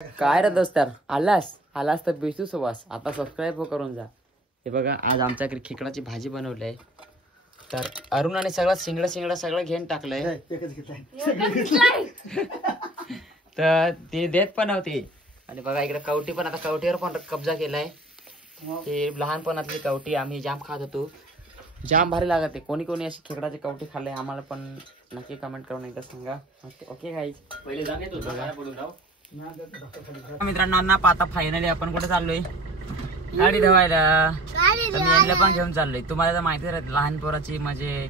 काय रे दोस्तार, आलास तर बेसू सुवास. आता सबस्क्राईब करून जा. हे बघा, आज आमच्याकडे खेकडाची भाजी बनवली आहे. तर अरुणाने सगळं शिंगडा सगळं घेऊन टाकलंय. तर ते देत पण होते. आणि बघा इकडे कवटी पण, आता कवटीवर पण कब्जा केलाय. ते लहानपणातली कवटी आम्ही जाम खात होतो. जाम भारी लागत आहे. कोणी कोणी अशी खेकडाची कवटी खाल्ले आम्हाला पण नक्की कमेंट करून एकदा सांगा. ओके गाईज, पहिले मित्रांनो आता फायनली आपण कुठे चाललोय? गाडी धुवायला. मी यांना पण घेऊन चाललोय. तुम्हाला तर माहिती राहते लहान पोराची म्हणजे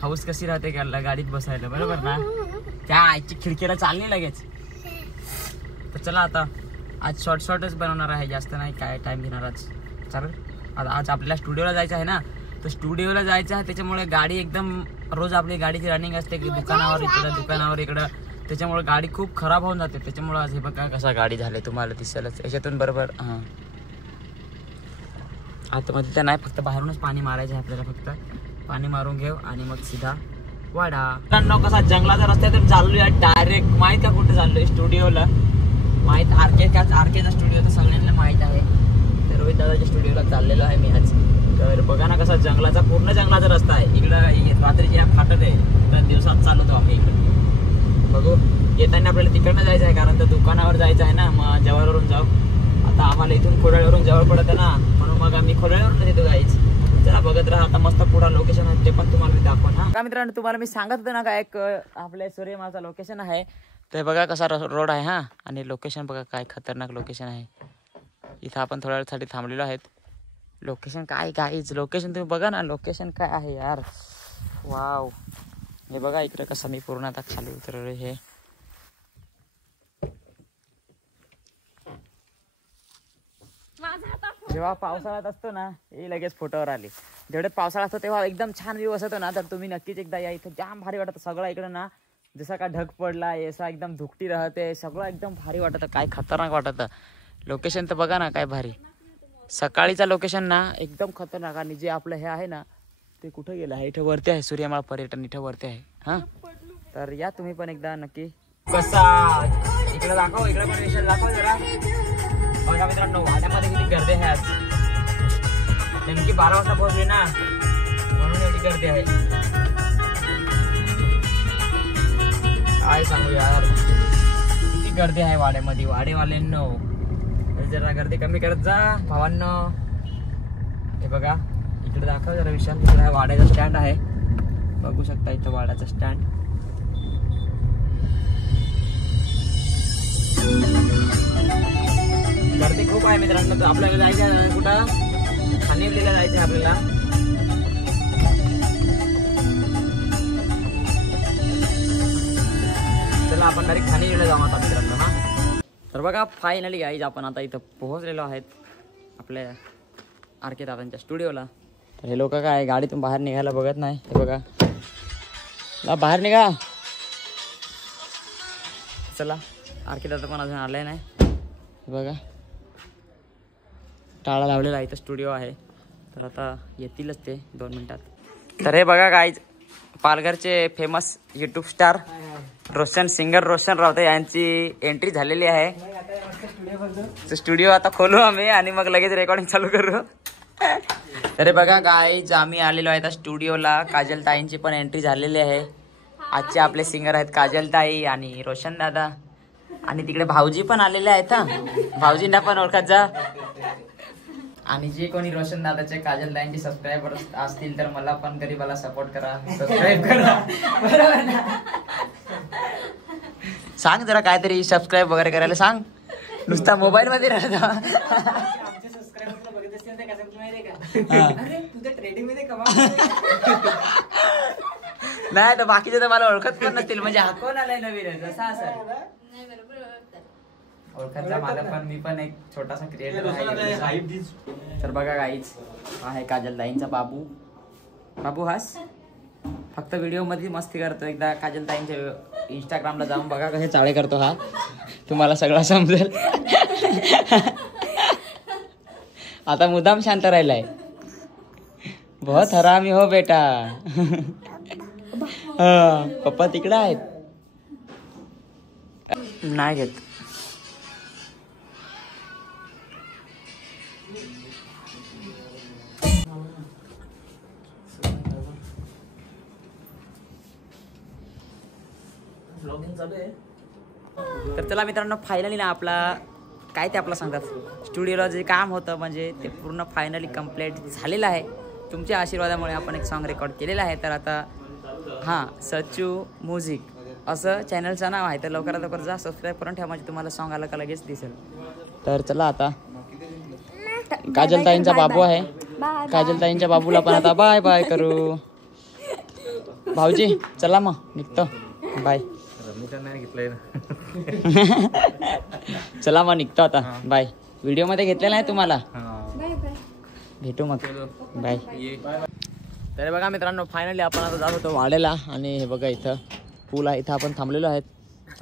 हाऊस कशी राहते गाडीत बसायला, बरोबर ना? त्या आईची खिडकीला चालली लगेच. तर चला आता आज शॉर्टच बनवणार आहे, जास्त नाही काय टाइम घेणार आज. चालेल. आता आज आपल्याला स्टुडिओला जायचं आहे ना, तर स्टुडिओला जायचं आहे त्याच्यामुळे गाडी एकदम रोज आपली गाडीची रनिंग असते की दुकानावर इकडं त्याच्यामुळे गाडी खूप खराब होऊन जाते. त्याच्यामुळे आज हे बघा कसा गाडी झाले तुम्हाला दिसेलच याच्यातून, बरोबर? हां, आतमध्ये तर नाही, फक्त बाहेरूनच पाणी मारायचं आहे आपल्याला. फक्त पाणी मारून घेऊ आणि मग सीधा वाडा. कसा जंगलाचा रस्त्यातून चाललोय डायरेक्ट. माहित का कुठे चाललोय? स्टुडिओला. माहित आरकेचा स्टुडिओ तर सगळ्यांना माहित आहे. तर रोहित दादाच्या स्टुडिओला चाललेलो आहे मी आज. तर बघा ना कसा पूर्ण जंगलाचा रस्ता आहे. इकडं रात्रीची ॲप फाटत आहे, तर दिवसात चालवतो आम्ही इकडे. बघू, येताना आपल्याला तिकडनं जायचं आहे कारण तर दुकानावर जायचं आहे ना, मग जवळवरून जाऊ. आता आम्हाला इथून खोडाळ्यावरून जवळ पडत आहे ना, म्हणून मग आम्ही खोडाळ्यावरून येतो गाईच. चला बघत राहा. आता मस्त पुढं लोकेशन आहे ते पण तुम्हाला मी दाखवून. हा का मित्रांनो, तुम्हाला मी सांगत होतो ना का एक आपल्या सूर्यमाचा लोकेशन आहे. ते बघा कसा रोड आहे. हा, आणि लोकेशन बघा काय खतरनाक लोकेशन आहे. इथं आपण थोड्या वेळासाठी थांबलेलो आहेत. लोकेशन काय गाईच, लोकेशन तुम्ही बघा ना, लोकेशन काय आहे यार. वाव, हे बघा इकडे कसं मी पूर्ण आता खाली उतरलोय. हे जेव्हा पावसाळ्यात असतो ना, हे लगेच फोटोवर आले. जेवढे पावसाळा असतो तेव्हा एकदम छान व्ह्यू असतो ना, तर तुम्ही नक्कीच एकदा या. इथं जाम भारी वाटतं सगळं इकडं ना, जसा का ढग पडला असा एकदम धुकटी राहते, सगळं एकदम भारी वाटतं. काय खतरनाक वाटतं. लोकेशन तर बघा ना काय भारी. सकाळीचा लोकेशन ना एकदम खतरनाक. आणि जे आपलं हे आहे ना ते कुठं गेलं आहे? इथं वरती आहे सूर्यमाळ पर्यटन, इथं वरती आहे. हां, तर या तुम्ही पण एकदा नक्की. कसा इकडे दाखव, इकडे पण विषय दाखव जरा. बघा मित्रांनो, वाड्यामध्ये किती गर्दी आहे आज. नेमकी 12 वाजता पोहोचली ना, म्हणून एवढी गर्दी आहे. काय सांगू यार, किती गर्दी आहे वाड्यामध्ये. वाडेवाल्यांनो जरा गर्दी कमी करत जा भावांनो. हे बघा इकडे दाखव जरा विशाल. इकडे वाड्याचा स्टँड आहे, बघू शकता इथं वाड्याचा स्टँड. गर्दी खूप आहे मित्रांनो. तर आपल्याला जायचं आहे कुठं? खानिवलीला जायचं आहे आपल्याला. चला आपण डायरेक्ट खानिवलीला जाऊ आता मित्रांनो. हा, तर बघा फायनली गाईज आपण आता इथं पोहोचलेलो आहेत आपल्या आरके दादांच्या स्टुडिओला. तर हे लोक काय गाडीतून बाहेर निघायला बघत नाही. हे बघा, बाहेर निघा. चला, आरके दादा पण अजून आले नाही. हे बघा टाळा लावलेला आहे, इथं स्टुडिओ आहे. तर आता येतीलच ते 2 मिनिटात. तर हे बघा गाईज, पालघरचे famous YouTube star singer Roshan Rawte यांची एंट्री झालेली आहे. स्टुडिओ आता खोलू आम्ही आणि मग लगेच रेकॉर्डिंग चालू करू. तर बघा गाईज, आम्ही आलेलो आहे स्टुडिओला. काजल ताईंची पण एंट्री झालेली आहे. आजचे आपले सिंगर आहेत काजल ताई आणि रोशन दादा. आणि तिकडे भाऊजी पण आलेले आहेत. भाऊजींना पण ओळखत जा. आणि जे कोणी रोशन दादाचे काजल ताईंचे सबस्क्रायबर असतील तर मला पण गरीबाला सपोर्ट करा, सबस्क्राईब करा, बरोबर ना? सांग जरा काहीतरी सबस्क्राईब वगैरे करायला सांग. नुसता मोबाईल मध्ये राहता. नाही तर बाकीचे तर मला ओळखत पण नसतील. म्हणजे हा कोण आलाय नवीन जसा असेल ओळखत. माझा पण, मी पण एक छोटासा क्रिएटर आहे. तर बघा गाईच, आहे काजल ताईंचा बाबू हास. फक्त व्हिडिओ मध्ये मस्ती करतो. एकदा काजल ताईंच्या इंस्टाग्रामला जाऊन बघा कसे चाळे करतो हा, तुम्हाला सगळं समजेल. आता मुद्दाम शांत राहिलाय. बहुत हरामी हो बेटा. पप्पा तिकडे आहेत. नाही घेत. तर चला मित्रांनो, फायनली ना आपला काय ते आपलं सांगतात स्टुडिओला जे काम होतं म्हणजे ते पूर्ण फायनली कंप्लीट झालेलं आहे. तुमच्या आशीर्वादामुळे आपण एक सॉन्ग रेकॉर्ड केलेलं आहे. तर आता हां, सचू म्युझिक असं चॅनलचं नाव आहे. तर लवकरात लवकर जा, सबस्क्राईब करून ठेवा म्हणजे तुम्हाला सॉन्ग आलं का लगेच दिसेल. तर चला आता काजलताईंचा बाबू आहे, काजलताईंच्या बाबूला पण आता बाय बाय करू. भाऊजी चला मग निघतो, बाय. चला मग निघतो आता, बाय. व्हिडिओमध्ये घेतलेला आहे तुम्हाला, भेटू मग, बाय. तर बघा मित्रांनो, फायनली आपण आता जात होतो वाड्याला आणि हे बघा इथं पूल आहे, इथं आपण थांबलेलो आहेत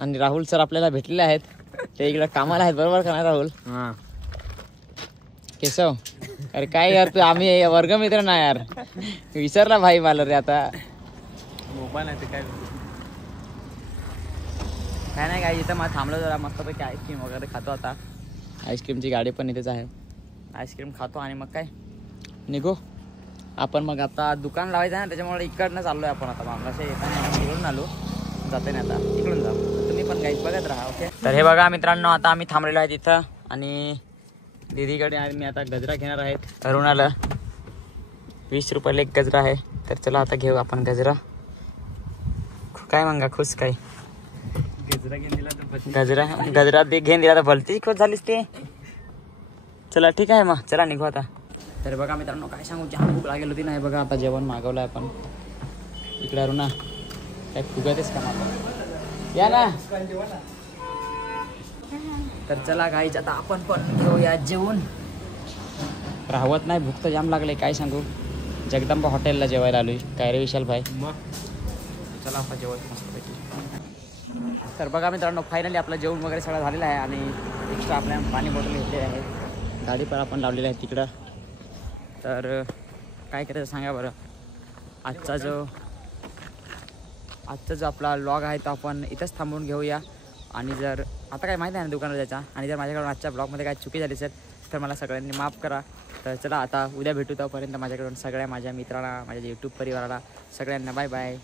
आणि राहुल सर आपल्याला भेटलेले आहेत. ते इकडे कामाला आहेत, बरोबर का नाही राहुल? केशव, अरे काय यार तू, आम्ही वर्गमित्र ना यार, विसरला भाई मला रे. आता मोबाईल आहे काय नाही काय, इथं मग थांबलो जरा मस्तपैकी आईस्क्रीम वगैरे खातो. आता आईस्क्रीमची गाडी पण इथेच आहे, आईस्क्रीम खातो आणि मग काय निघू आपण. मग आता दुकान लावायचं आहे ना, त्याच्यामुळे इकडनं चाललो आहे आपण. आता मामलाशी येताना तिकडून आलो, जाते ना आता इकडून जा, तुम्ही पण काही बघत राहा. ओके, तर हे बघा मित्रांनो, आता आम्ही थांबलेलो आहे तिथं आणि दीदीकडे मी आता गजरा घेणार आहेत. तरुणाला 20 रुपयाला एक गजरा आहे. तर चला आता घेऊ आपण गजरा. काय मंगा खुश काय गजरा घेऊन दिला तर गजरा गजरा घेऊन दिला तर भलतीच खुश झालीस ते. चला ठीक आहे मग, चला निघू आता. तर बघा मित्रांनो, काय सांगू, जाम भूक लागेल होती. नाही बघा आता जेवण मागवलं आहे आपण. इकडे अरुणा काय फुगतेस का मला, या ना. तर चला गाईच आता आपण पण घेऊया जेवण. राहवत नाही, भूक तर जाम लागले. काय सांगू, जगदंबा हॉटेलला जेवायला आलोय. काय रे विशाल भाई, चला आपण जेवण मस्तपैकी. तर बघा मित्रांनो, फायनली आपलं जेवण वगैरे सगळं झालेलं आहे आणि एक्स्ट्रा आपल्या पाणी बॉटल घेतलेली आहे. गाडी पण आपण लावलेली आहे तिकडं. तर काय करायचं सांगा बरं. आजचा जो आपला व्लॉग आहे तो आपण इथंच थांबवून घेऊया. आणि जर आता काय माहिती आहे ना दुकानावर जायचा, आणि जर माझ्याकडून आजच्या ब्लॉगमध्ये काय चुकी झाली असेल तर मला सगळ्यांनी माफ करा. तर चला आता उद्या भेटू. तोपर्यंत माझ्याकडून सगळ्या माझ्या मित्रांना, माझ्या यूट्यूब परिवाराला सगळ्यांना बाय बाय.